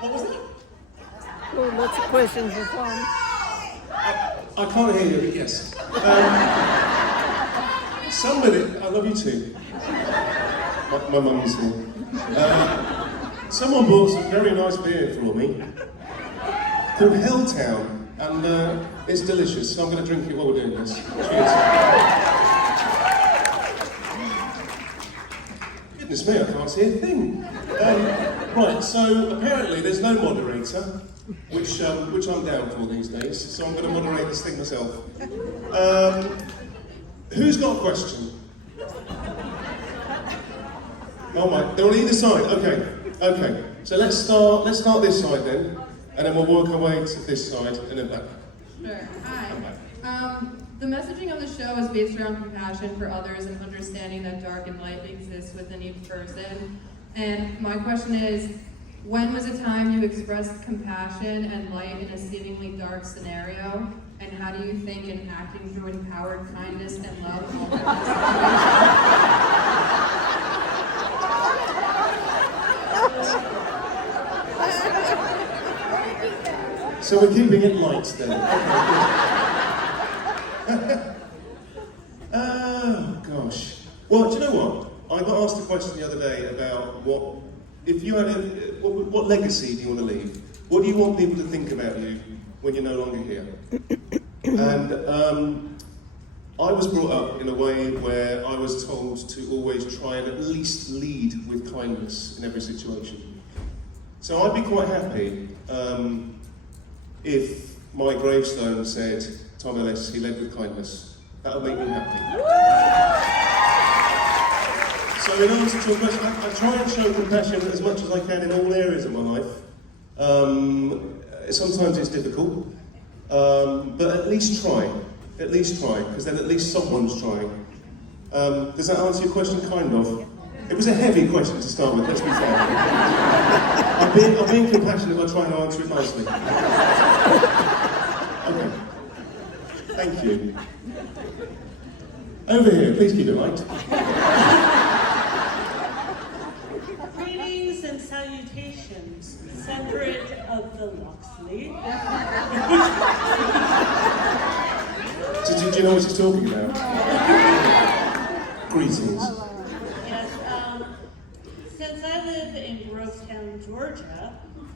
What was that? Oh, lots of questions for Tom. I can't hear you, but yes. Somebody, I love you too. My mum's here. Someone bought some very nice beer for me called Helltown, and it's delicious, so I'm going to drink it while we're doing this. Cheers. Goodness me, I can't see a thing. Right, so apparently there's no moderator, which I'm down for these days, so I'm going to moderate this thing myself. Who's got a question? Oh my, they're on either side. Okay. So let's start this side then, and then we'll work our way to this side and then back. Sure. Hi. The messaging of the show is based around compassion for others and understanding that dark and light exists within each person. And my question is, when was a time you expressed compassion and light in a seemingly dark scenario? And how do you think in acting through empowered kindness and love will help So we're keeping it light then. Oh gosh. Well, do you know what? I got asked a question the other day about what legacy do you want to leave? What do you want people to think about you when you're no longer here? And I was brought up in a way where I was told to always try and at least lead with kindness in every situation. So I'd be quite happy if my gravestone said, Tom Ellis, he led with kindness. That would make me happy. So in answer to your question, I try and show compassion as much as I can in all areas of my life. Sometimes it's difficult, but at least try, because then at least someone's trying. Does that answer your question? Kind of. It was a heavy question to start with, let's be fair. I'm being compassionate by trying to answer it nicely. Okay. Thank you. Over here, please keep it light. Greetings and salutations, separate of the Loxley. Do you know what she's talking about? Greetings. Yes, since I live in Grovetown, Georgia,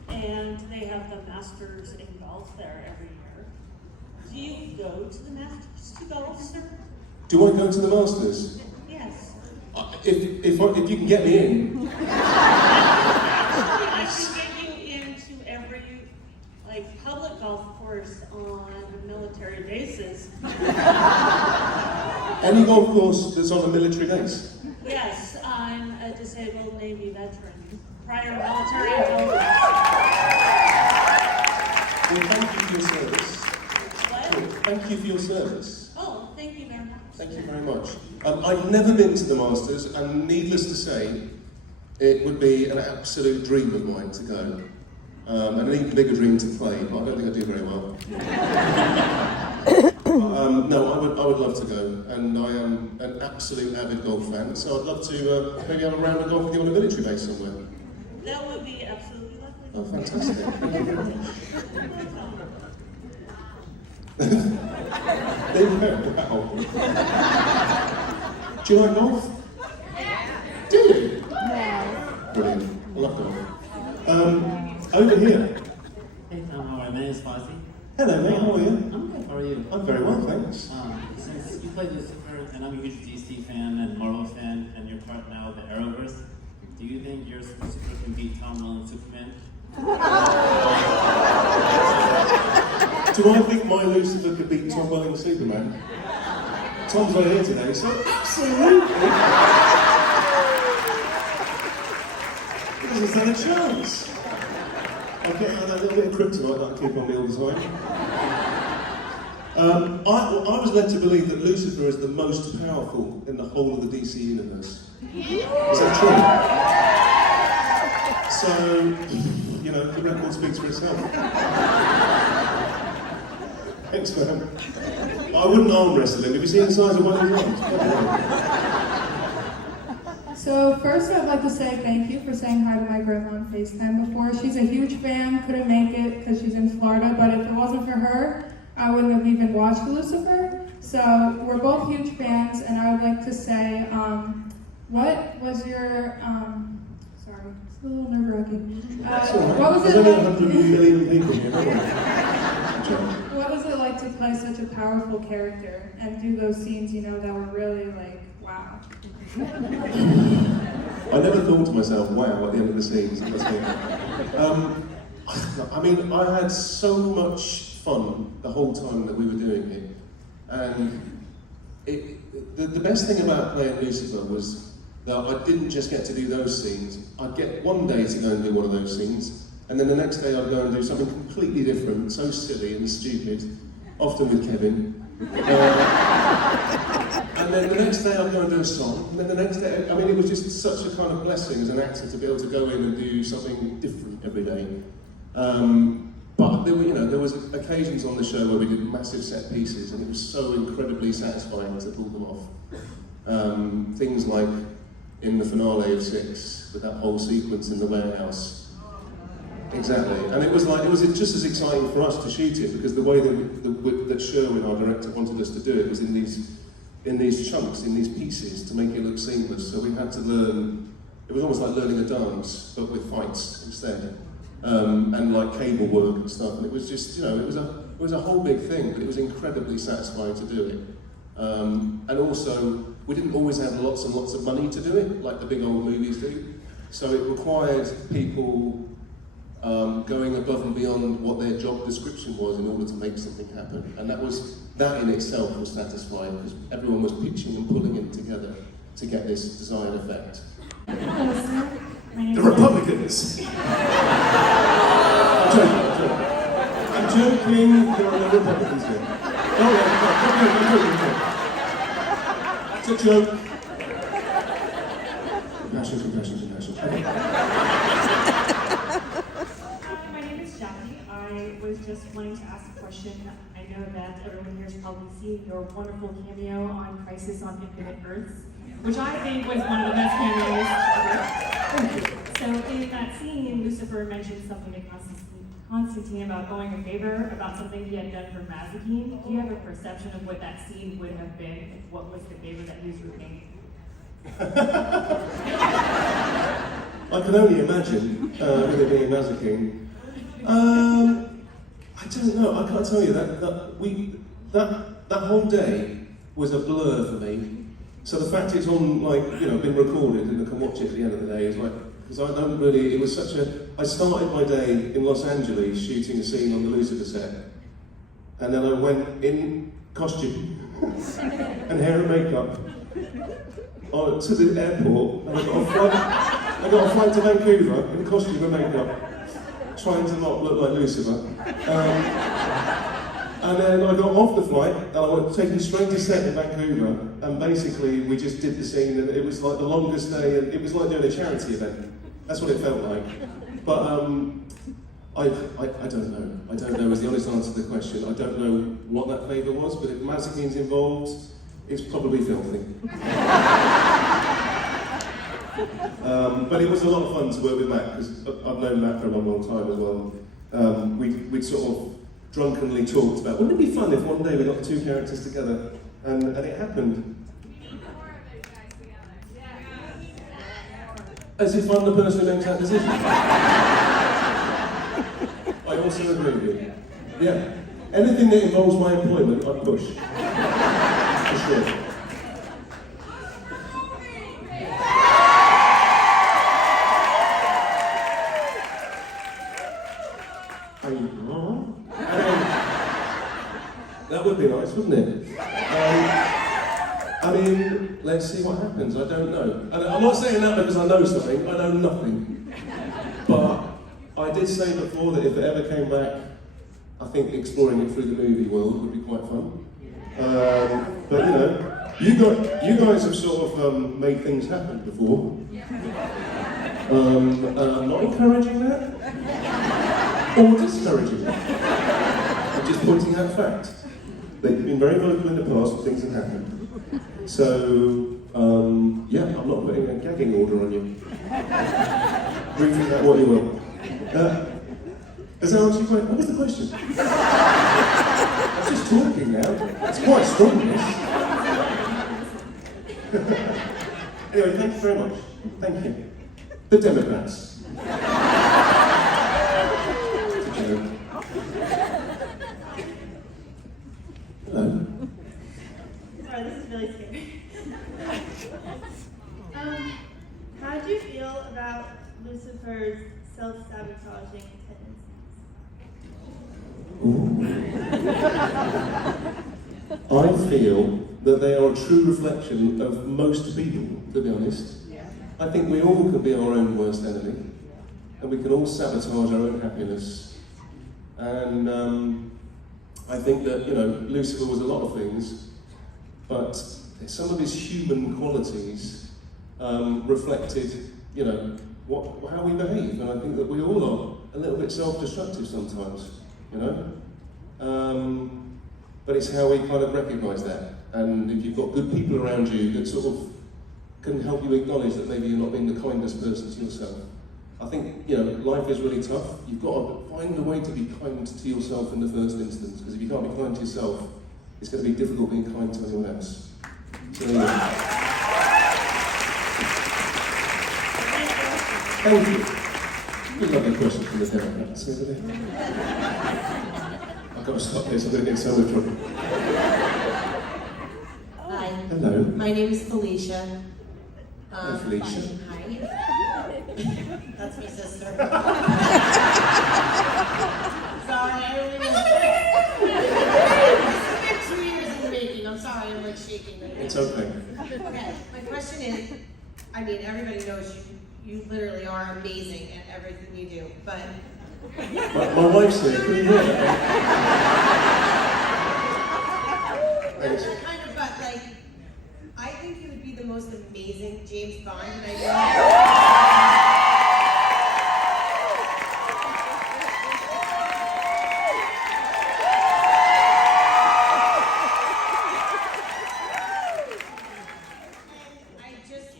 and they have the Masters in golf there every year, do you go to the Masters to golf, sir? Do I go to the Masters? Yes. If you can get me in. I can get you into every public golf course on a military bases. Any golf course that's on a military base? Yes, I'm a disabled Navy veteran. Prior military involvement. Well, thank you for your service. What? Thank you for your service. Oh, thank you very much. Thank you very much. I've never been to the Masters, and needless to say, it would be an absolute dream of mine to go. And an even bigger dream to play, but I don't think I do very well. No, I would love to go, and I am an absolute avid golf fan, so I'd love to maybe have a round of golf with you on a military base somewhere. That would be absolutely lovely. Oh, fantastic. Thank you very much. There you go. Wow. Do you like golf? Do you? Brilliant. I love golf. Over here. Hey Tom, how are you? My name is Fozzie. Hello mate, how are you? I'm good, how are you? I'm very well, thanks. Since you play Lucifer, and I'm a huge DC fan and Marvel fan, and you're part now of the Arrowverse, do you think your Lucifer can beat Tom Welling Superman? Do I think my Lucifer could beat Tom Welling Superman? Tom's not here today, so absolutely! He doesn't stand a chance. I'll get that little bit of kryptonite that I keep on me all the time. I was led to believe that Lucifer is the most powerful in the whole of the DC universe. Is that true? So, you know, the record speaks for itself. Thanks, man. I wouldn't arm wrestle him. Have you seen the size of one of his arms? So first I'd like to say thank you for saying hi to my grandma on FaceTime before. She's a huge fan, couldn't make it because she's in Florida, but if it wasn't for her, I wouldn't have even watched Lucifer. So we're both huge fans, and I would like to say, what was your, sorry, it's a little nerve-wracking. What was There's it only like? 100 million people here. What was it like to play such a powerful character and do those scenes, you know, that were really like, wow? I never thought to myself, wow, at the end of the scenes. I mean, I had so much fun the whole time that we were doing it. And the best thing about playing Lucifer was that I didn't just get to do those scenes. I'd get one day to go and do one of those scenes, and then the next day I'd go and do something completely different, so silly and stupid, often with Kevin. And then the next day I'd go and do a song, and then the next day, I mean, it was just such a kind of blessing as an actor to be able to go in and do something different every day. But there were, you know, there was occasions on the show where we did massive set pieces, and it was so incredibly satisfying to pull them off. Things like in the finale of 6, with that whole sequence in the warehouse. Exactly, and it was just as exciting for us to shoot it because the way that Sherwin, our director, wanted us to do it was in these chunks, in these pieces, to make it look seamless. So we had to learn. It was almost like learning a dance, but with fights instead. And like cable work and stuff, and it was just, you know, it was a whole big thing, but it was incredibly satisfying to do it. And also, we didn't always have lots and lots of money to do it, like the big old movies do. So it required people going above and beyond what their job description was in order to make something happen. And that in itself was satisfying, because everyone was pitching and pulling it together to get this desired effect. The Republicans! I'm joking, there are no Republicans here. Oh yeah, I'm joking. It's a joke. Compassion. Okay. My name is Jackie. I was just wanting to ask a question. I know that everyone here has probably seen your wonderful cameo on Crisis on Infinite Earths, which I think was one of the best cameos ever. So in that scene, Lucifer mentioned something to Constantine about owing a favor about something he had done for Mazikeen. Do you have a perception of what that scene would have been? What was the favor that he was repaying? I can only imagine with it being Mazikeen. I don't know. I can't tell you that whole day was a blur for me. So the fact it's on, like, you know, been recorded and I can watch it at the end of the day is like, because I don't really. It was such a. I started my day in Los Angeles shooting a scene on the Lucifer set, and then I went in costume and hair and makeup to the airport, and I got a flight to Vancouver in costume and makeup, trying to not look like Lucifer. And then I got off the flight, and I was taken straight to set in Vancouver, and basically we just did the scene, and it was like the longest day, and it was like doing a charity event. That's what it felt like. But I don't know. I don't know is the honest answer to the question. I don't know what that favour was, but if Mazikeen's involved, it's probably filthy. But it was a lot of fun to work with Matt, because I've known Matt for a long, long time as well. We'd sort of drunkenly talked about, wouldn't it be fun if one day we got the two characters together? And it happened. As if I'm the person who makes that decision. I also agree with you. Yeah. Anything that involves my employment, I push. For sure. That would be nice, wouldn't it? I mean, let's see what happens. I don't know. And I'm not saying that because I know something. I know nothing. But I did say before that if it ever came back, I think exploring it through the movie world would be quite fun. But you know, you guys have sort of made things happen before. I'm not encouraging that or discouraging it. I'm just pointing out fact. They've been very vocal in the past when things have happened. So, yeah, I'm not putting a gagging order on you. Read through that what you will. Does that answer your question? What was the question? I'm just talking now. It's quite strong, this. Anyway, thank you very much. Thank you. The Democrats. Hello. Sorry, this is really scary. How do you feel about Lucifer's self-sabotaging tendencies? I feel that they are a true reflection of most people, to be honest. I think we all can be our own worst enemy, and we can all sabotage our own happiness. And I think that, you know, Lucifer was a lot of things, but some of his human qualities reflected, you know, how we behave. And I think that we all are a little bit self-destructive sometimes, you know. But it's how we kind of recognise that. And if you've got good people around you that sort of can help you acknowledge that maybe you're not being the kindest person to yourself. I think, you know, life is really tough. You've got to find a way to be kind to yourself in the first instance, because if you can't be kind to yourself, it's going to be difficult being kind to anyone else. So, there you go. Thank you. Good lovely question from the Democrats over there. I've got to stop this, I'm going to get in so much trouble. Hi. Hello. My name is Felicia. Hi, Felicia. Hi. That's my sister. Sorry, I only know. This has been 2 years in the making. I'm sorry, I'm like shaking. It's okay. Okay, my question is, I mean, everybody knows you literally are amazing at everything you do, but... My wife's here, can you hear that? Thanks. Kind of, but like, I think you would be the most amazing James Bond, and I know.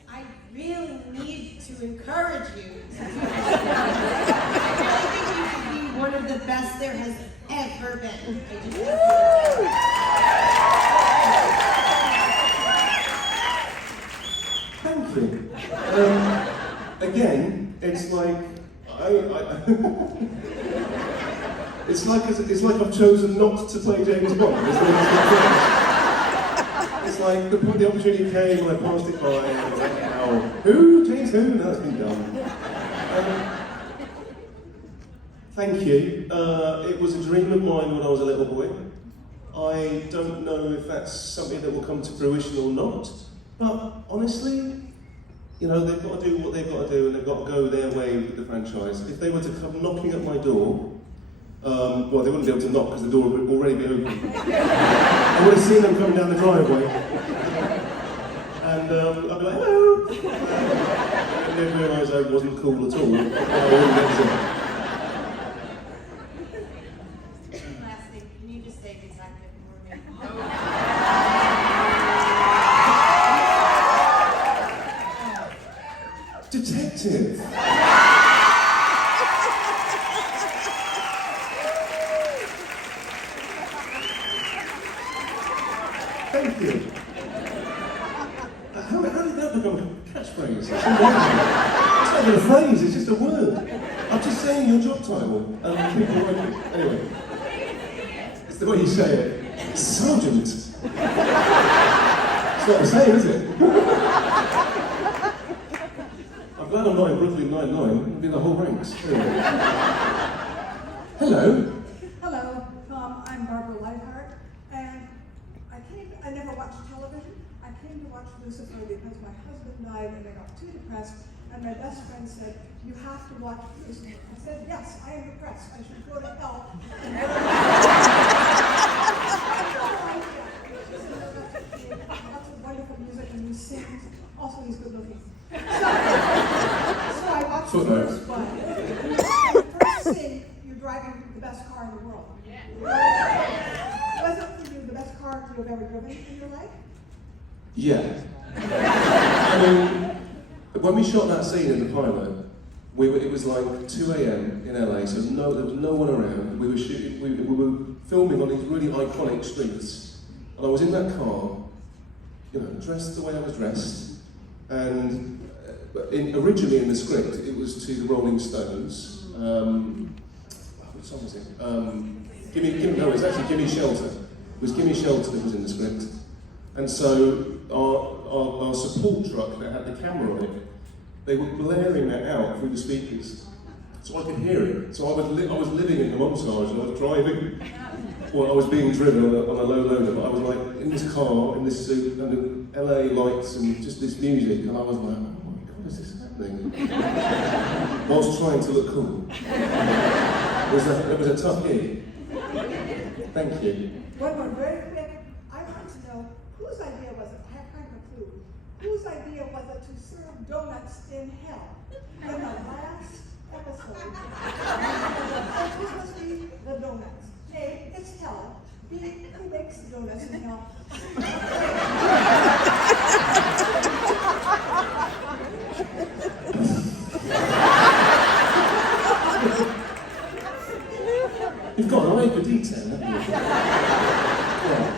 I really need to encourage you to do this. I think you could be one of the best there has ever been. I just Thank you. Again, it's like it's like I've chosen not to play James Bond. It's like the opportunity came and I passed it by and I was like, "Ow, who? James who? No, it's been done." Thank you. It was a dream of mine when I was a little boy. I don't know if that's something that will come to fruition or not. But honestly, you know, they've got to do what they've got to do and they've got to go their way with the franchise. If they were to come knocking at my door, well, they wouldn't be able to knock because the door would already be open. I would have seen them coming down the driveway. And I'd be like, hello! And then realise I wasn't cool at all. last thing, can you just say exactly for me? Detective! Thank you. How did that become a catchphrase? It's amazing. It's not even a phrase, it's just a word. I'm just saying your job title, and people like it. Anyway. It's the way you say it. Sergeant. It's not the same, is it? I'm glad I'm not in Brooklyn Nine-Nine. It'd be the whole ranks. Anyway. Hello. Hello, I'm Barbara Lightheart, and I never watched television. I came to watch Lucifer because my husband died and I got too depressed, and my best friend said, "You have to watch Lucifer." I said, "Yes, I am depressed. I should go to hell." Lots of wonderful music and he sings. Also, he's good looking. So I watched the first one. The first scene, you're driving the best car in the world. Was it for you the best car you've ever driven in your life? Yeah. And when we shot that scene in the pilot, it was like 2 a.m. in LA, so there was no one around. We were shooting, we were filming on these really iconic streets, and I was in that car, dressed the way I was dressed, and originally in the script it was to the Rolling Stones. What song was it? No, it was actually Gimme Shelter. It was Gimme Shelter that was in the script, and so our support truck that had the camera on it, they were blaring that out through the speakers, so I could hear it. So I was living in the montage, and I was driving. Well, I was being driven on a low loader, but I was like in this car, in this suit, and the LA lights, and just this music, and I was like, oh my God, is this happening? Whilst trying to look cool. It was a tough gig. Thank you. One more very quick. I want to know whose idea was it? I have kind of a clue. Whose idea was it to serve donuts in hell? In the last episode, who must be the donuts? A, it's hell. B, who makes donuts in hell? You've got an eye for detail, haven't you? Yeah.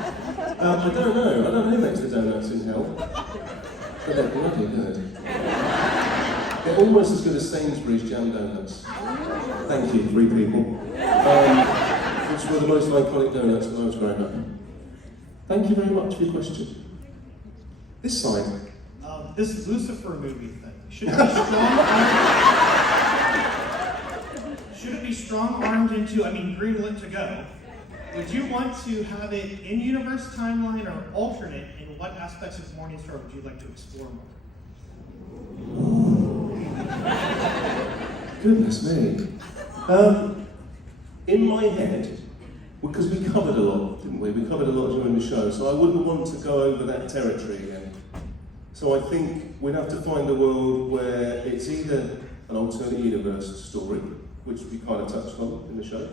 I don't know who makes the donuts in hell. But they're bloody good. They're almost as good as Sainsbury's jam donuts. Thank you, 3 people. Which were the most iconic donuts when I was growing up. Thank you very much for your question. This side. This Lucifer movie thing. Should it be strong-armed into, greenlit to go? Would you want to have it in-universe timeline or alternate? And what aspects of Morningstar would you like to explore more? Goodness me. In my head, because we covered a lot, didn't we? We covered a lot during the show, so I wouldn't want to go over that territory again. So I think we'd have to find a world where it's either an alternate universe story, which we kind of touched on in the show,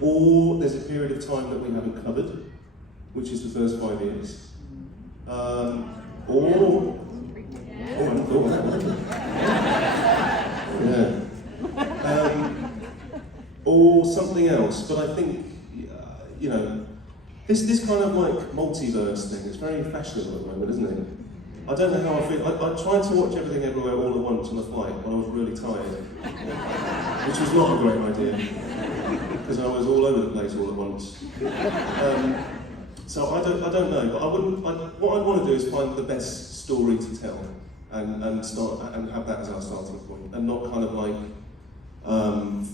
or there's a period of time that we haven't covered, which is the first 5 years. Or I hadn't thought of that, had I? Yeah. Or something else, but I think, this kind of like multiverse thing is very fashionable at the moment, isn't it? I don't know how I feel. I tried to watch Everything Everywhere All at Once on the flight when I was really tired, which was not a great idea, because I was all over the place all at once. So I don't know, but what I want to do is find the best story to tell, and start and have that as our starting point, and not kind of like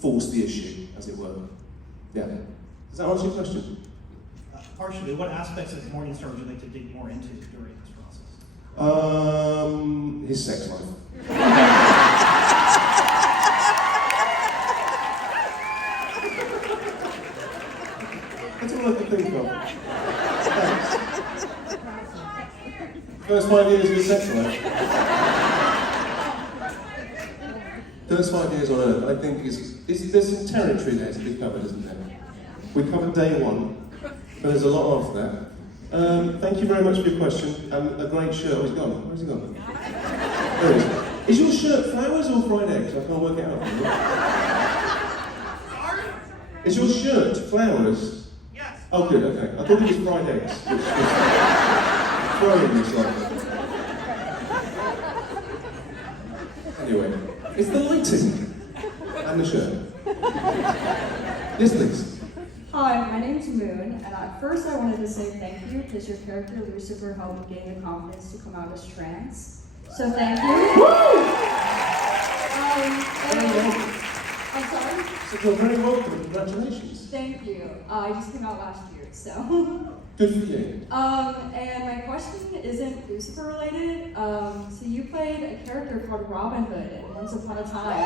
force the issue, as it were. Yeah. Does that answer your question? Partially. What aspects of Morningstar would you like to dig more into during this process? His sex life. That's all I can think of. Thanks. First 5 years of his sex life. First 5 years on Earth, I think, there's some territory there to be covered, isn't there? We covered day 1, but there's a lot after that. Thank you very much for your question, and a great shirt. Oh, he's gone. Where's he gone? There he is. Is your shirt flowers or fried eggs? I can't work it out. Sorry? Is your shirt flowers? Yes. Oh, good, okay. I thought it was fried eggs, which was throwing me slightly. Anyway, it's the lighting and the shirt. Yes, please. Hi, my name's Moon, and at first I wanted to say thank you because your character Lucifer helped me gain the confidence to come out as trans. So thank you. I'm sorry? So you're very welcome, congratulations. Thank you. I just came out last year, so. Good for you. And my question isn't Lucifer related. So you played a character called Robin Hood in Once Upon a Time.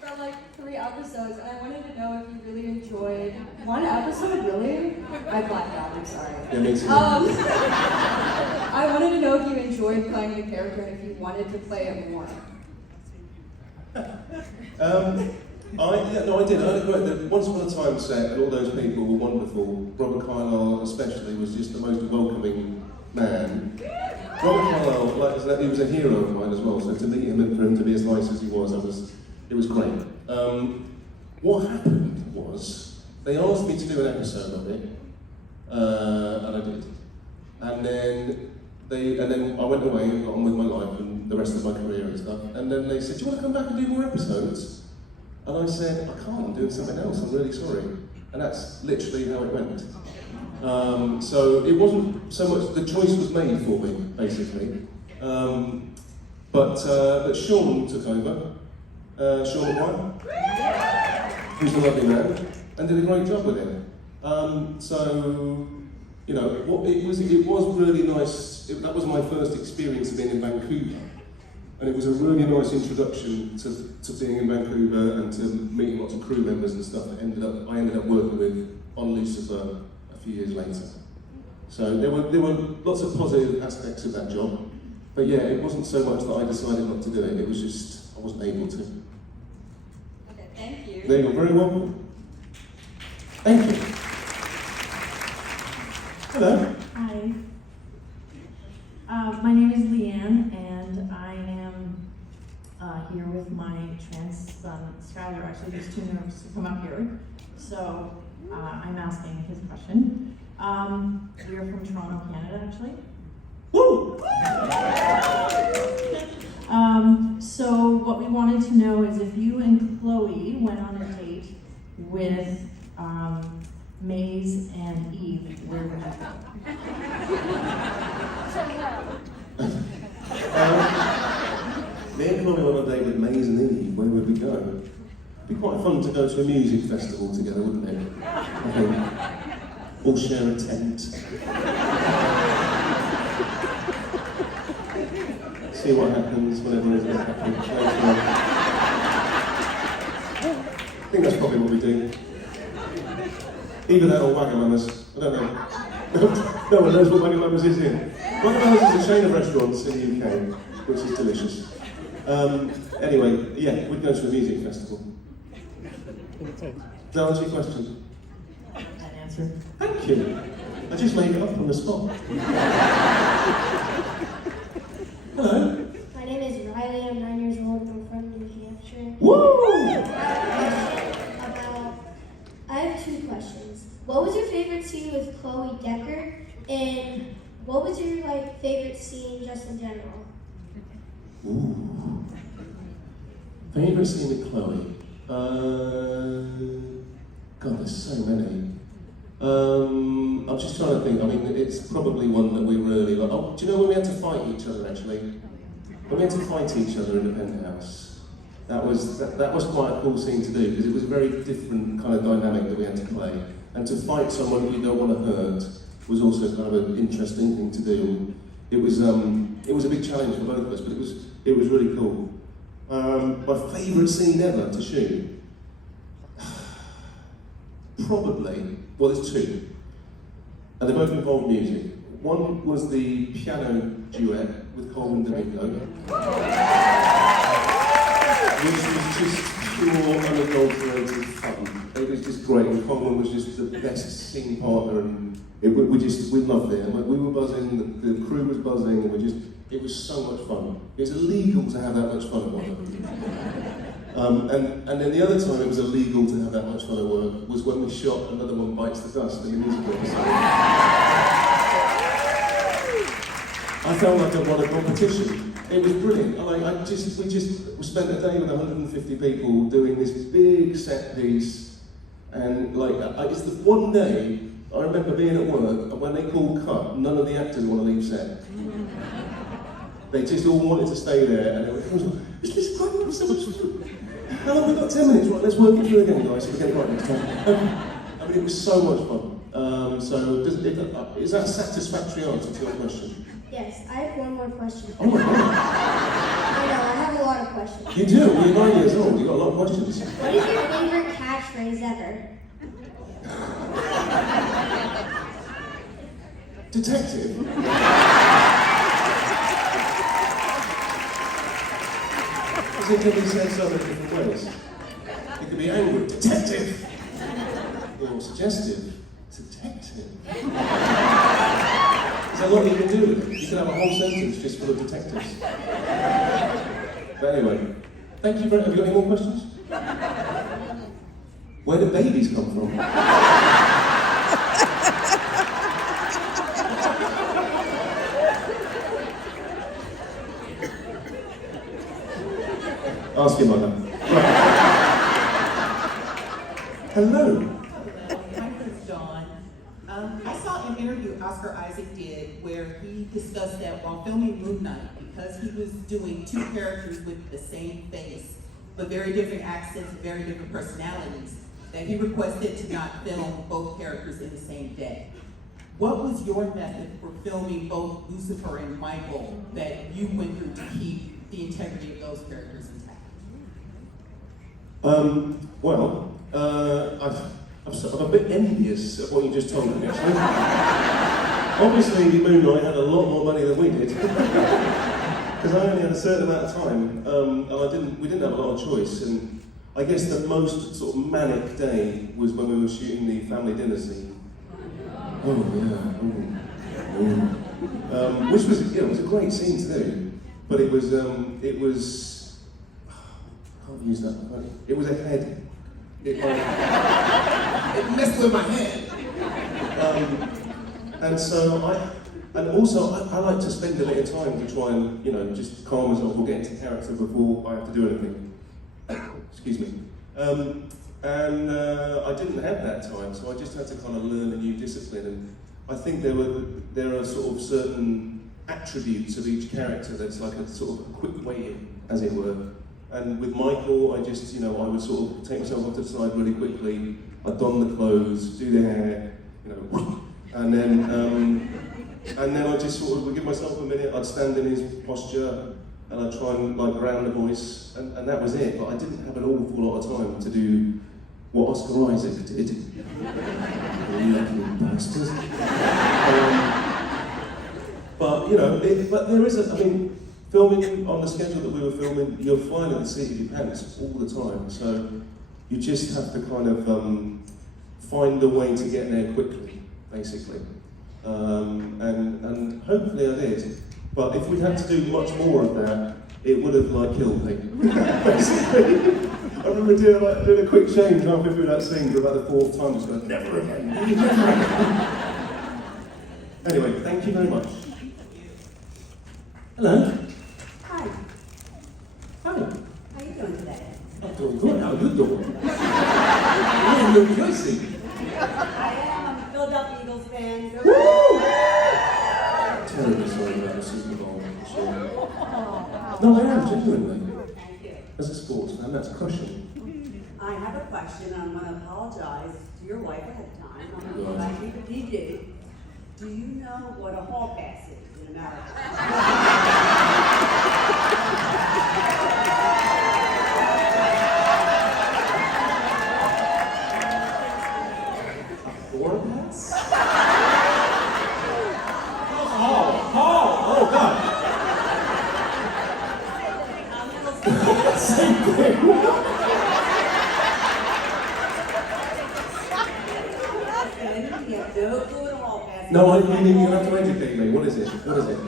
For like 3 episodes, and I wanted to know if you really enjoyed one episode, really? I blacked out, I'm sorry. Yeah, me too. I wanted to know if you enjoyed playing the character and if you wanted to play it more. No, I did. I had a great, Once Upon a Time set, and all those people were wonderful. Robert Carlyle, especially, was just the most welcoming man. Robert Carlyle, he was a hero of mine as well. So to meet him and for him to be as nice as he was, it was great. What happened was they asked me to do an episode of it, and I did. And then I went away and got on with my life and the rest of my career and stuff. And then they said, "Do you want to come back and do more episodes?" And I said, "I can't, I'm doing something else, I'm really sorry." And that's literally how it went. So it wasn't so much, the choice was made for me, basically. But Sean took over, Sean White, who's a lovely man, and did a great job with it. So, you know, it was really nice. That was my first experience of being in Vancouver. And it was a really nice introduction to being in Vancouver and to meeting lots of crew members and stuff that I ended up working with on Lucifer a few years later. So there were lots of positive aspects of that job. But yeah, it wasn't so much that I decided not to do it, it was just I wasn't able to. Okay, thank you. There you go, very welcome. Thank you. Hello. Hi. My name is Leanne, and I am here with my trans son, Skylar. Actually, he's too nervous to come up here, so I'm asking his question. We are from Toronto, Canada, actually. Woo! So what we wanted to know is if you and Chloe went on a date with Maze and Eve, where would you go? Me and Chloe on a date with Maze and Eve, where would we go? It'd be quite fun to go to a music festival together, wouldn't it? All share a tent. See what happens whenever it happens. I think that's probably what we do. Either that or Wagamamas. I don't know. No one knows what Wagamamas is here. Wagamamas is a chain of restaurants in the UK, which is delicious. Anyway, yeah, we'd go to a music festival. Does that answer your question? That answer. Thank you. I just made it up on the spot. Hello. My name is Riley, I'm 9 years old, I'm from New Hampshire. Woo! I have two questions. What was your favorite scene with Chloe Decker? And what was your favorite scene just in general? Ooh. Favorite scene with Chloe? God, there's so many. I'm just trying to think. I mean, it's probably one that we really like. Oh, do you know when we had to fight each other, actually? When we had to fight each other in the penthouse. That was quite a cool scene to do, because it was a very different kind of dynamic that we had to play. And to fight someone that you don't want to hurt was also kind of an interesting thing to do. It was a big challenge for both of us, but it was really cool. My favourite scene ever to shoot? Probably, well, there's two. And they both involve music. One was the piano duet with Coleman Domingo, which was just pure, unadulterated fun. It was just great, and Coleman was just the best scene partner, and we loved it. And we were buzzing, the crew was buzzing, and it was so much fun. It was illegal to have that much fun at work. And then the other time it was illegal to have that much fun at work was when we shot Another One Bites the Dust in the musical episode. I felt like I won a competition. It was brilliant. We spent a day with 150 people doing this big set piece, and it's the one day I remember being at work, and when they called cut, none of the actors want to leave set. They just all wanted to stay there, and it was like, it's just fun, it's so much fun. How long have we got? 10 minutes, right? Let's work it through again, guys, so we get it right next time. I mean, it was so much fun. Is that a satisfactory answer to your question? Yes, I have one more question. Oh my God. I know, I have a lot of questions. You do? You're 9 years old, you've got a lot of questions. What is your favorite catchphrase ever? Detective? Is it can be said so many different ways? It could be angry, detective, or suggestive, detective. There's a lot you can do with it. You can have a whole sentence just full of detectives. But anyway, thank you very much. Have you got any more questions? Where do babies come from? Ask your mother. Right. Hello. My name is Dawn. I saw an interview Oscar Isaac did where he discussed that while filming Moon Knight, because he was doing two characters with the same face, but very different accents and very different personalities, that he requested to not film both characters in the same day. What was your method for filming both Lucifer and Michael that you went through to keep the integrity of those characters intact? Well, I'm a bit envious of what you just told me, actually. Obviously, Moon Knight had a lot more money than we did, because I only had a certain amount of time, and we didn't have a lot of choice. And I guess the most sort of manic day was when we were shooting the family dinner scene. Oh yeah, which was it was a great scene to do, but it was I can't use that word. It was a head. It messed with my head. And so I like to spend a bit of time to try and, just calm myself or get into character before I have to do anything. Excuse me. And I didn't have that time, so I just had to kind of learn a new discipline. And I think there are sort of certain attributes of each character that's like a sort of a quick way in, as it were. And with Michael, I just, I would sort of take myself off to the side really quickly. I'd don the clothes, do the hair, and then I just sort of would give myself a minute. I'd stand in his posture, and I'd try and ground the voice, and that was it. But I didn't have an awful lot of time to do what Oscar Isaac did. You lucky bastard. But there is filming on the schedule that we were filming, you're flying at the seat of your pants all the time. So you just have to kind of find a way to get there quickly, basically. And hopefully I did. But if we'd had to do much more of that, it would have killed me. Basically. I remember doing a quick change halfway through that scene for about the fourth time, just going, never again, never again. Anyway, thank you very much. Hello. Hi. Hi. How you doing today? I'm doing good. How are you doing? You're rejoicing. I am. I'm a Philadelphia Eagles fan. So Woo! Terribly sorry about the Super Bowl. Sure. No, I am, genuinely. Thank you. As a sportsman, that's crushing. I have a question. I'm going to apologize to your wife ahead of time. I'm Go going on. to keep it PG. Do you know what a hall pass is in America? Oh, God. Same thing. No, I mean, you have to educate me. What is it? What is it?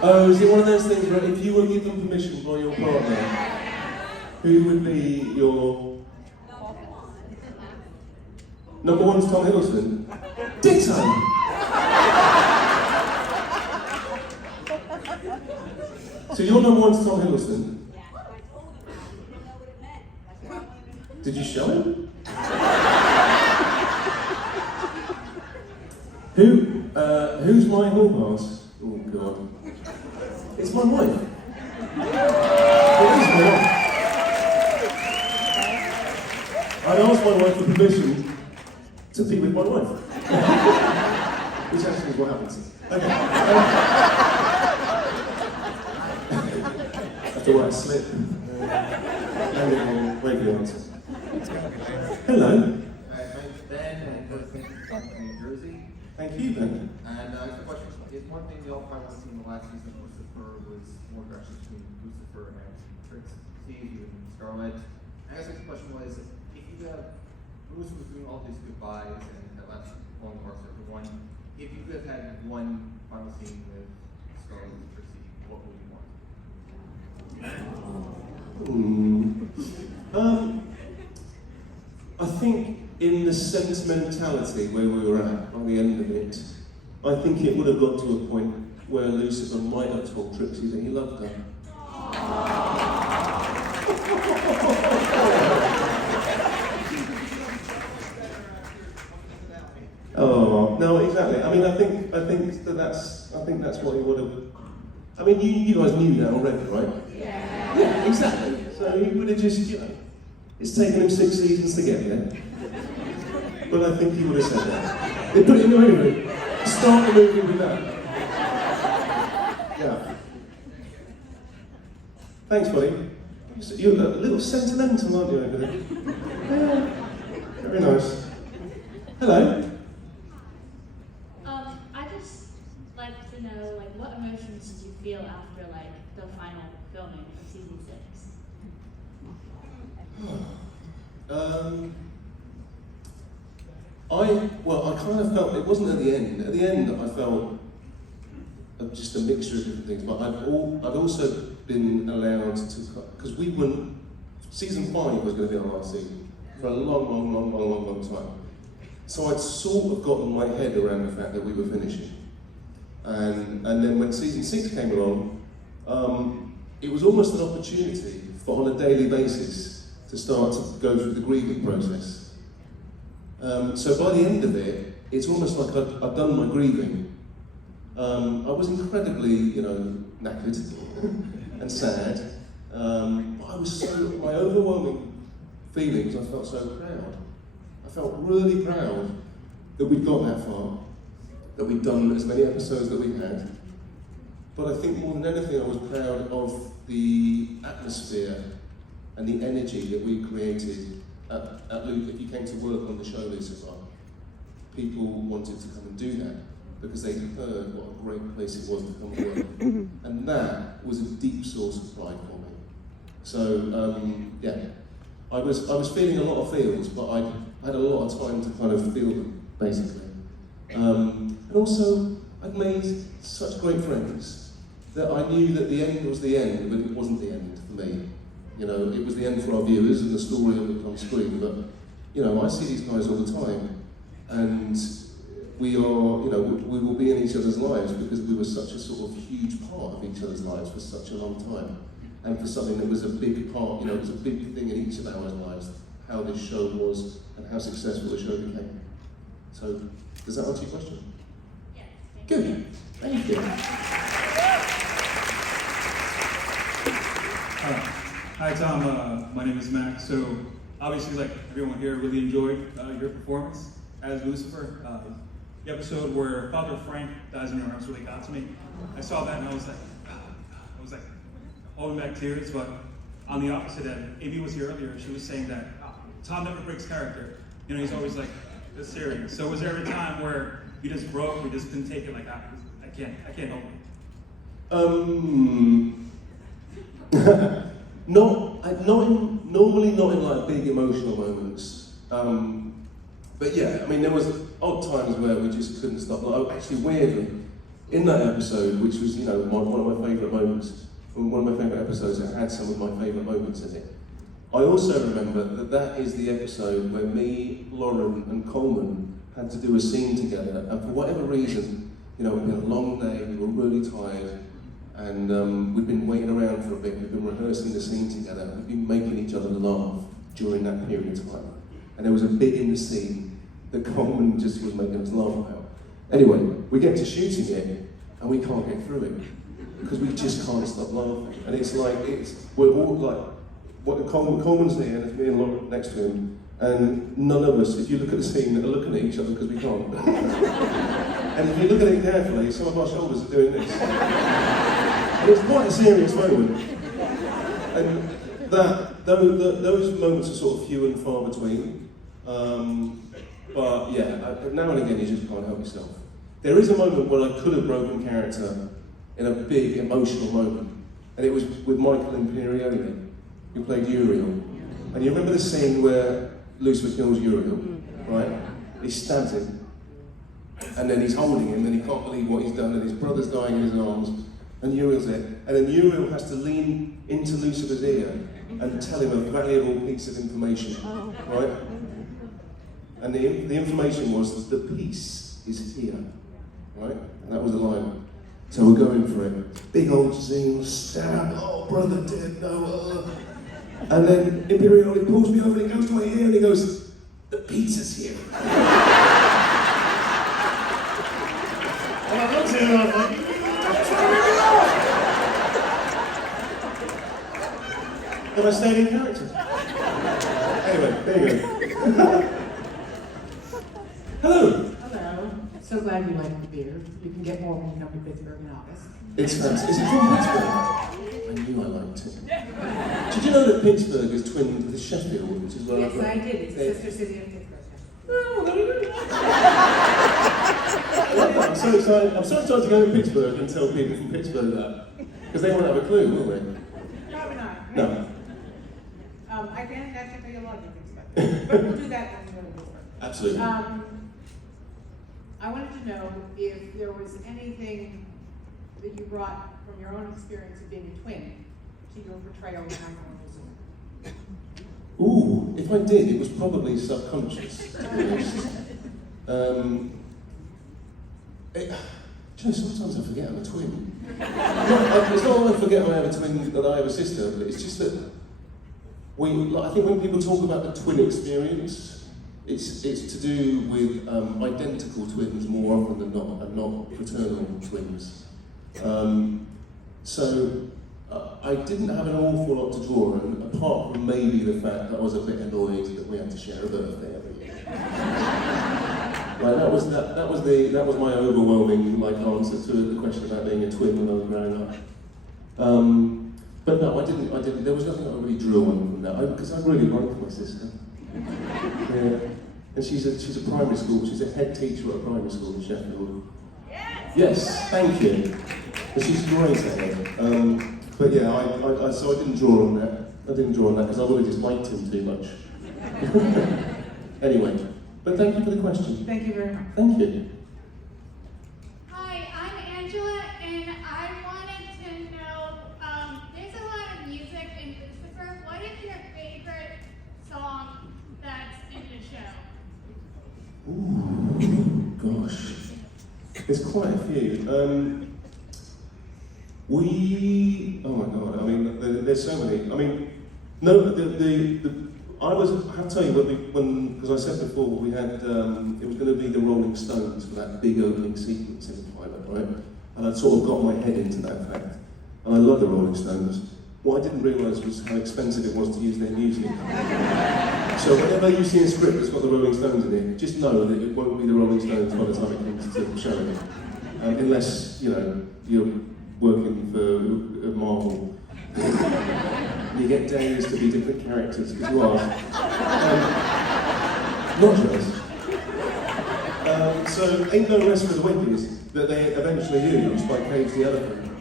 Oh, is it one of those things where if you were given permission by your partner, who would be your... Number one's Tom Hiddleston. Ditto! So your number one's Tom Hiddleston? Did you show him? Who's my hall pass? Oh God. It's my wife. It is my wife. I'd asked my wife for permission to be with my wife. Which actually is what happens. Okay. Have to write a slip. And it will break the answer. Hello. Hi, my name's Ben, and I go to New Jersey. Thank you, Ben. And the question is, one thing we all probably seen in the last season of Lucifer was more interaction between Lucifer and Trixie and Scarlet. I guess the question was, if you have Lucifer doing all these goodbyes and that last long arc for one, if you could have had one final scene with Scarlet and Trixie, what would you want? I think in the sentimentality where we were at by the end of it, I think it would have got to a point where Lucifer might have told Trixie that he loved her. Oh no, exactly. I mean, I think that's what he would have. I mean, you guys knew that already, right? Yeah. Yeah, exactly. So he would have just, it's taken him 6 seasons to get there. But I think he would have said that. They put it in the movie. Start the movie with that. Yeah. Thanks, buddy. You're a little sentimental, aren't you, over there? Yeah. Very nice. Hello. I just like to know, like, what emotions did you feel after, like, the final filming of season 6? I kind of felt, it wasn't at the end. At the end, I felt just a mixture of different things, but I'd also been allowed to, because we weren't, season 5 was going to be our last season for a long time. So I'd sort of gotten my head around the fact that we were finishing. And then when season 6 came along, it was almost an opportunity for, on a daily basis, to start to go through the grieving process. So by the end of it, it's almost like I'd done my grieving. I was incredibly, knackered and sad. But I was my overwhelming feelings, I felt so proud. I felt really proud that we'd got that far, that we'd done as many episodes that we had. But I think more than anything, I was proud of the atmosphere and the energy that we created at Luke. If you came to work on the show, Lucifer, people wanted to come and do that because they'd heard what a great place it was to come and work. And that was a deep source of pride for me. So, yeah, I was feeling a lot of feels, but I had a lot of time to kind of feel them, basically. And also, I'd made such great friends that I knew that the end was the end, but it wasn't the end for me. It was the end for our viewers and the story of it on screen, but, I see these guys all the time, and we will be in each other's lives because we were such a sort of huge part of each other's lives for such a long time, and for something that was a big part, it was a big thing in each of our lives, how this show was and how successful the show became. So, does that answer your question? Yes. Good. Thank you. Hi Tom, my name is Max. So obviously, like everyone here, really enjoyed your performance as Lucifer. The episode where Father Frank dies in your arms really got to me. I saw that and I was like holding back tears. But on the opposite end, Amy was here earlier. She was saying that Tom never breaks character. He's always like this serious. So was there a time where you just broke, you just couldn't take it? Like I can't help it. Normally not in like big emotional moments. But yeah, I mean, there was odd times where we just couldn't stop. Like, actually, weirdly, in that episode, which was, one of my favourite moments, one of my favourite episodes, it had some of my favourite moments in it. I also remember that is the episode where me, Lauren, and Coleman had to do a scene together, and for whatever reason, it'd been a long day, we were really tired, and we'd been waiting around for a bit, we'd been rehearsing the scene together, and we'd been making each other laugh during that period of time. And there was a bit in the scene that Coleman just was making us laugh about. Anyway, we get to shooting it, and we can't get through it, because we just can't stop laughing. And it's like, we're all like, Coleman's there, and it's me and Lauren next to him, and none of us, if you look at the scene, are looking at each other because we can't. And if you look at it carefully, some of our shoulders are doing this. And it's quite a serious moment. And those moments are sort of few and far between. But yeah, now and again you just can't help yourself. There is a moment where I could have broken character in a big emotional moment, and it was with Michael Imperioli, who played Uriel. And you remember the scene where Lucifer kills Uriel, right? He stabs him, and then he's holding him, and he can't believe what he's done, and his brother's dying in his arms, and Uriel's there. And then Uriel has to lean into Lucifer's ear and tell him a valuable piece of information, right? And the information was, the peace is here, right? And that was the line. So we're going for it. Big old scene, stab, oh, brother dead, no, And then Imperioli pulls me over and he goes to my ear and he goes, the pizza's here. And I looked at him and I was like, but I stayed in character. Anyway, there you go. Hello. Hello. So glad you like the beer. You can get more when you come to Pittsburgh in August. It's fantastic. Is it from Pittsburgh? I knew I liked it. Did you know that Pittsburgh is twinned with Sheffield, which is where Yes, I'm from? I did. It's a sister city of Pittsburgh. Oh, there we go. I love that. I'm so excited. I'm so excited to go to Pittsburgh and tell people from Pittsburgh that. Because they won't have a clue, will they? Probably not. No. I can actually tell you a lot of things, but we'll do that when we go to Pittsburgh. Absolutely. I wanted to know if there was anything that you brought from your own experience of being a twin to your portrayal of Lucifer. Ooh, if I did, it was probably subconscious, to be honest. Do you know, sometimes I forget I'm a twin. It's not that I forget I have a twin, that I have a sister, but it's just that I think when people talk about the twin experience, it's to do with identical twins more often than not, and not fraternal twins. I didn't have an awful lot to draw on, apart from maybe the fact that I was a bit annoyed that we had to share a birthday every year. Like that was my overwhelming answer to the question about being a twin when I was growing up. But no, I didn't. There was nothing I really drew on from that because I really liked my sister. Yeah. And she's a primary school. She's a head teacher at a primary school in Sheffield. Yes, thank you. And she's great at it. But yeah, so I didn't draw on that. I didn't draw on that because I would have just liked him too much. Anyway, but thank you for the question. Thank you very much. Thank you. Hi, I'm Angela, and I wanted to know, there's a lot of music in Lucifer. What is your favorite song that's in the show? Ooh, gosh. There's quite a few. Oh my god, I mean, there's so many. I mean, no, I have to tell you, because I said before, we had, it was going to be the Rolling Stones for that big opening sequence in the pilot, right? And I'd sort of got my head into that fact. And I love the Rolling Stones. What I didn't realise was how expensive it was to use their music. So whenever you see a script that's got the Rolling Stones in it, just know that it won't be the Rolling Stones by the time it comes to showing it. Unless, you're working for Marvel. You get days to be different characters, because you are. Not just. So, Ain't No Rest for the Wicked that they eventually used by Cage the Elephant.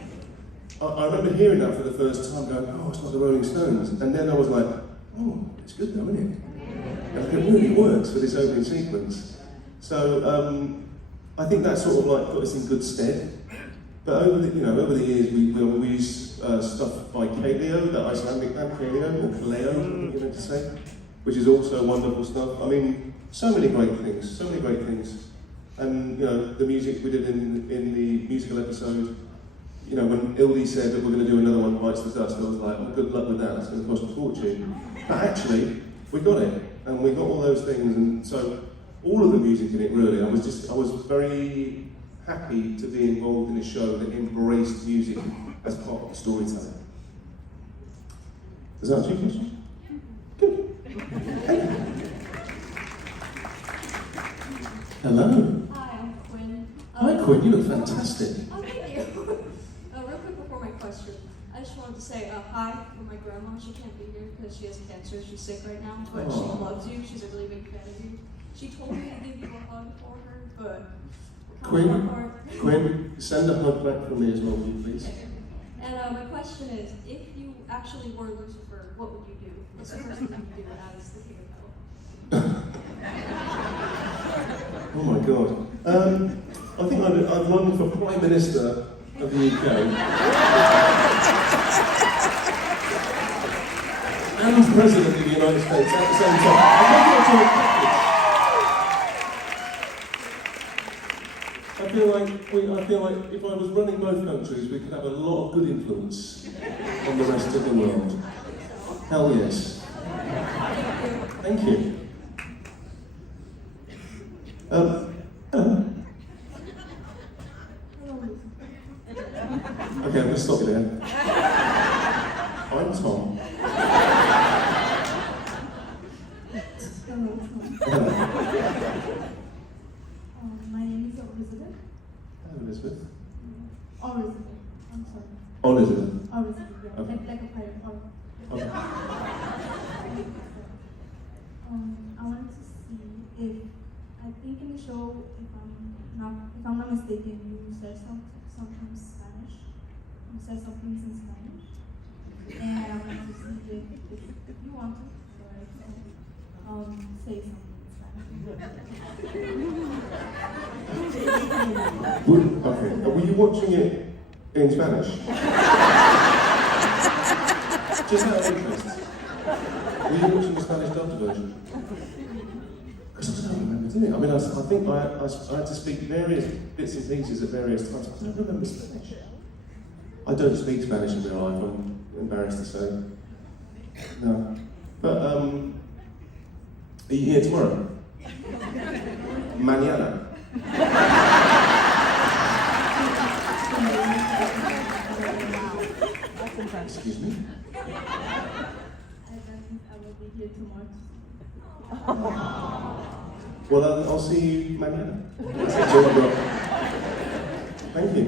I remember hearing that for the first time, going, oh, it's not the Rolling Stones. And then I was like, oh, it's good though, isn't it? And it really works for this opening sequence. So, I think that sort of put us in good stead. But over the years, we use stuff by Cameo, the Icelandic band Cameo, or Kaleo, you know to say, which is also wonderful stuff. I mean, so many great things. And the music we did in the musical episode. When Ildi said that we're going to do another one, Bites the Dust, I was like, well, good luck with that. It's going to cost a fortune. But actually, we got it, and we got all those things, and so all of the music in it really. I was very happy to be involved in a show that embraced music as part of the storytelling. Does that answer your question? Good. Hello. Hi, I'm Quinn. Hi, Quinn. You look fantastic. Oh, thank you. Real quick before my question, I just wanted to say hi for my grandma. She can't be here because she has cancer. She's sick right now, but she loves you. She's a really big fan of you. She told me to give you a hug for her, but Quinn, send a hug back from me as well, will you please? And my question is, if you actually were Lucifer, what would you do? What's the first thing you do as the king of hell? Oh my God. I think I'd run for Prime Minister of the UK. And President of the United States at the same time. I feel like if I was running both countries, we could have a lot of good influence on the rest of the world. Hell yes. Thank you. Okay, I'm going to stop you there. I'm Tom. Hello. My name is Elizabeth. Hello, Elizabeth. Elizabeth. I'm sorry. Elizabeth. Elizabeth, yeah. Okay. Like a pirate. Okay. I wanted to see if, I think in the show, if I'm not mistaken, you said sometimes Spanish. You said some things in Spanish. And I wanted to see if you want to, say something in Spanish. Okay, were you watching it in Spanish? Just out of interest. Were you watching the Spanish dubbed version? Because I don't remember doing it. I mean, I think I had to speak various bits and pieces at various times. I don't remember Spanish. I don't speak Spanish in real life, I'm embarrassed to say. No. But, are you here tomorrow? Mañana. Excuse me? I will be here tomorrow. Well, I'll see you mañana. That's all I've got. Thank you.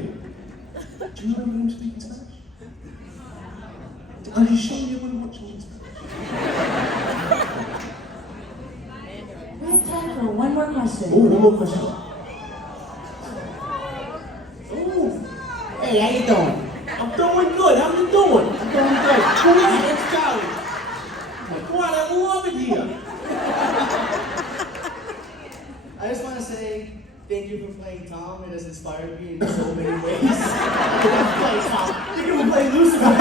Do you remember him speaking Spanish? Are you sure you weren't watching in Spanish? We have time for one more question. Oh, one more question. Oh, hey, how you doing? I'm doing good. How you doing? I'm doing good. My name's Charlie. Come on, I love it here. I just want to say thank you for playing Tom. It has inspired me in so many ways. Play Tom. Thank you for playing Lucifer.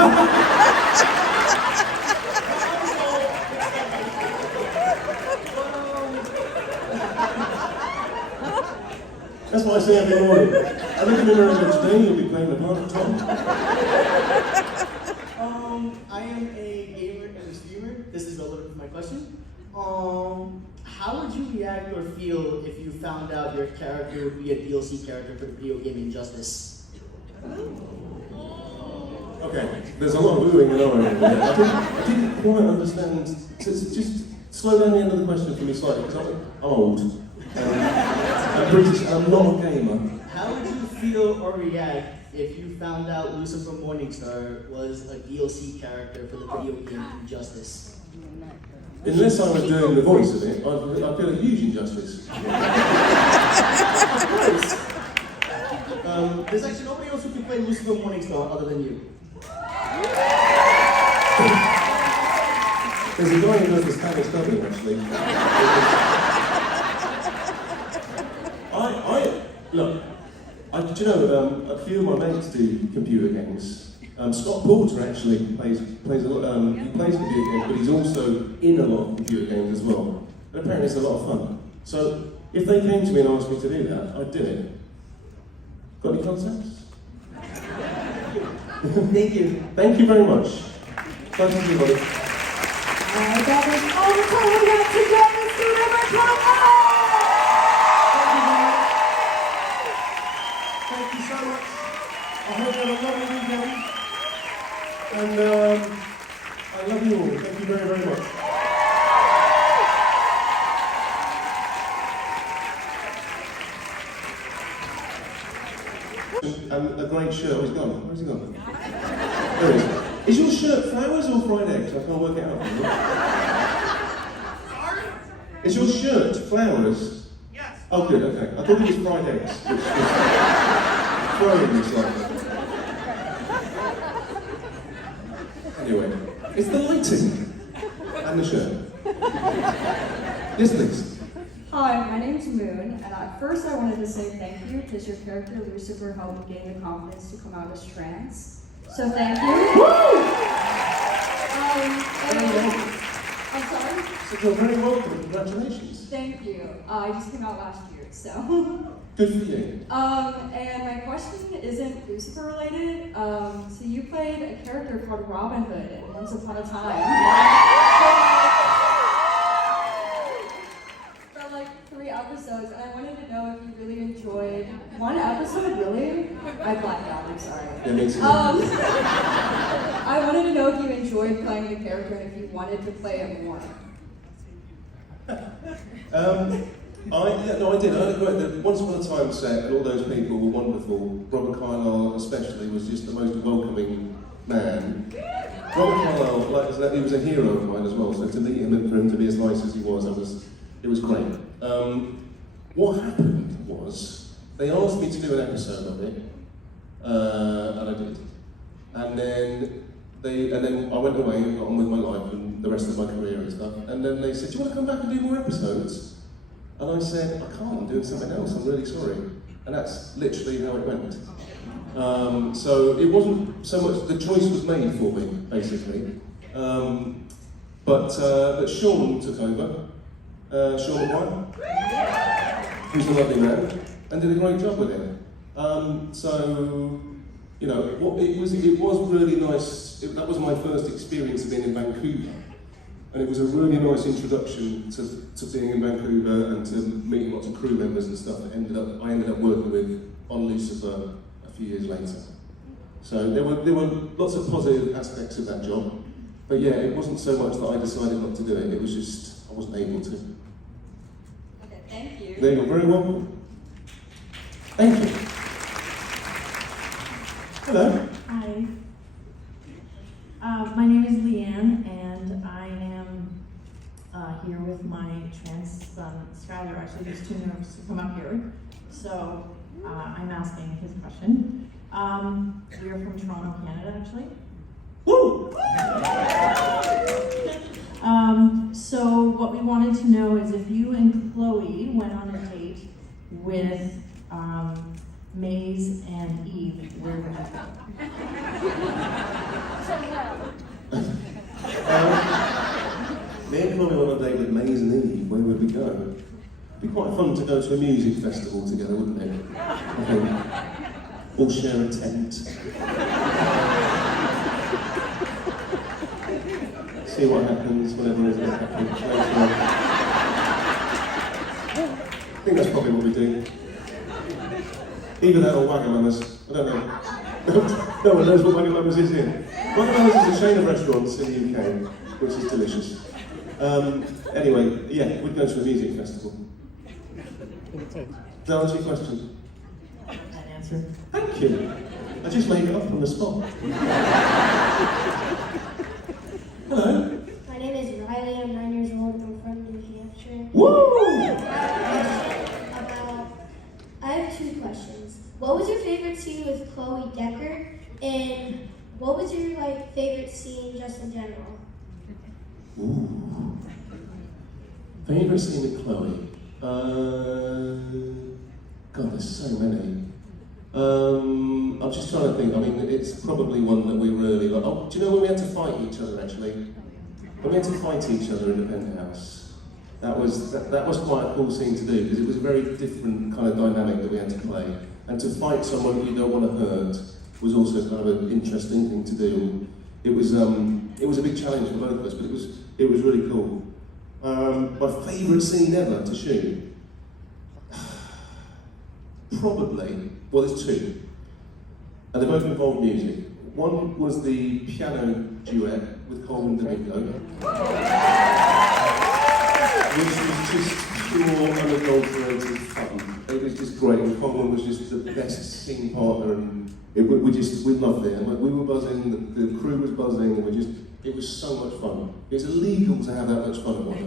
That's what I say every morning. I look in the mirror and go, today you'll be playing the part of Tom. I am a gamer and a streamer. This is relevant to my question. How would you react or feel if you found out your character would be a DLC character for the video game Injustice? Okay, there's a lot of oohing and ahhing in there. I didn't quite understand. Just slow down the end of the question for me slightly, because I'm old. I'm British and I'm not a gamer. How would you feel or react if you found out Lucifer Morningstar was a DLC character for the video game Injustice? Unless I was doing the voice of it, I'd feel a huge injustice. There's actually nobody else who can play Lucifer Morningstar other than you. There's a guy who does the Spanish dubbing, actually. Do you know, a few of my mates do computer games. Scott Porter actually plays a lot. He plays computer games, but he's also in a lot of computer games as well. And apparently, it's a lot of fun. So, if they came to me and asked me to do that, I'd do it. Got any contacts? Thank you. Thank you very much. Thank you, everybody. Alright, that is all the time we got today. Let's do it every time. Thank you so much. I hope you have a lovely weekend. And I love you all. Thank you very, very much. And a great shirt. Oh, he's gone. Where's he gone? There he is. Is your shirt flowers or fried eggs? I can't work it out. Sorry? Is your shirt flowers? Yes. Oh, good, okay. I thought it was fried eggs, which was throwing me slightly. Anyway, it's the lighting and the shirt. Yes, please. Hi, my name's Moon, and at first I wanted to say thank you because your character Lucifer helped me gain the confidence to come out as trans. So thank you. I'm sorry? So you're very welcome, congratulations. Thank you. I just came out last year, so. Good for you. And my question isn't Lucifer related. So you played a character called Robin Hood in Once Upon a Time. For like 3 episodes, and I wanted to know if you really enjoyed one episode, really? I blacked out, I'm sorry. That makes sense. I wanted to know if you enjoyed playing the character and if you wanted to play it more. I did. I had a great, Once Upon a Time set, and all those people were wonderful. Robert Carlyle, especially, was just the most welcoming man. Robert Carlyle, he was a hero of mine as well. So to meet him and for him to be as nice as he was, it was great. What happened was they asked me to do an episode of it, and I did. And then I went away and got on with my life and the rest of my career and stuff. And then they said, "Do you want to come back and do more episodes?" And I said, "I can't, I'm doing something else, I'm really sorry." And that's literally how it went. So it wasn't so much, the choice was made for me, basically. But Sean took over, Sean White, who's a lovely man, and did a great job with it. So, you know, it was really nice. That was my first experience of being in Vancouver. And it was a really nice introduction to being in Vancouver and to meeting lots of crew members and stuff that I ended up working with on Lucifer a few years later. So there were lots of positive aspects of that job. But yeah, it wasn't so much that I decided not to do it, it was just I wasn't able to. Okay, thank you. There, you're very welcome. Thank you. Hello. Hi. My name is Leanne, and I am here with my trans son, Skylar. Actually, he's too nervous to come up here, so I'm asking his question. We are from Toronto, Canada, actually. Woo! So what we wanted to know is if you and Chloe went on a date with Maze and Eve, where would you go? Me and Chloe on a date with Maze and Eve, where would we go? It'd be quite fun to go to a music festival together, wouldn't it? All share a tent. See what happens, whatever is going to happen. I think that's probably what we do. Either that or Wagamamas. I don't know. No one knows what Wagamamas is here. Wagamamas is a chain of restaurants in the UK, which is delicious. Anyway, yeah, we'd go to a music festival. Does that answer your question? That answer. Thank you. I just made it up on the spot. Hello. My name is Riley, I'm 9 years old, and I'm from New Hampshire. Woo! I have 2 questions. What was your favorite scene with Chloe Decker? And what was your favorite scene just in general? Ooh. Favorite scene with Chloe? God, there's so many. I'm just trying to think. I mean, it's probably one that we really like. Oh, do you know when we had to fight each other, actually? When we had to fight each other in the penthouse. That was quite a cool scene to do, because it was a very different kind of dynamic that we had to play. And to fight someone that you don't want to hurt was also kind of an interesting thing to do. It was a big challenge for both of us, but it was really cool. My favourite scene ever to shoot? Probably, well, there's 2. And they both involved music. One was the piano duet with Coleman Domingo, which was just pure, unadulterated fun. It was just great, and Coleman was just the best scene partner, and we loved it. And we were buzzing, the crew was buzzing, and it was so much fun. It's illegal to have that much fun at one.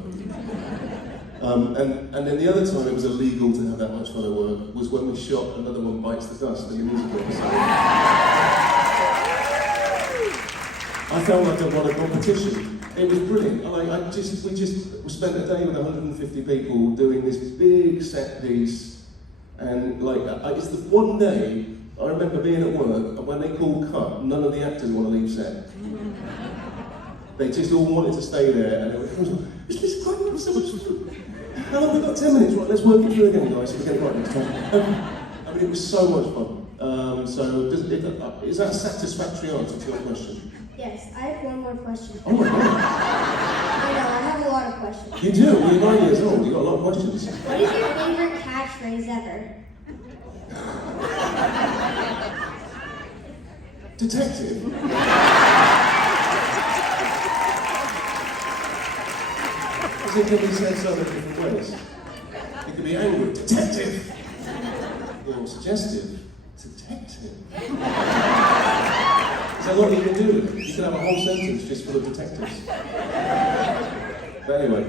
And then the other time it was illegal to have that much fun at work was when we shot Another One Bites the Dust in the musical episode. I felt like I won a competition. It was brilliant. We spent a day with 150 people doing this big set piece, and it's the one day I remember being at work, and when they called cut, none of the actors want to leave set. They just all wanted to stay there, and it was it's just great, it was so much fun. How long have we got? 10 minutes, right? Let's work it through again, guys, so we get it right next time. I mean, it was so much fun. Is that a satisfactory answer to your question? Yes, I have one more question. Oh my God. I know, I have a lot of questions. You do? You're 9 years old, you've got a lot of questions. What is your favorite catchphrase ever? Detective? Because it can be said so many different ways. It can be angry, detective! Or suggestive, detective. There's a lot you can do with it. You can have a whole sentence just full of detectives. But anyway,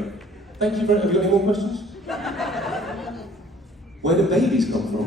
thank you very much. Have you got any more questions? Where do babies come from?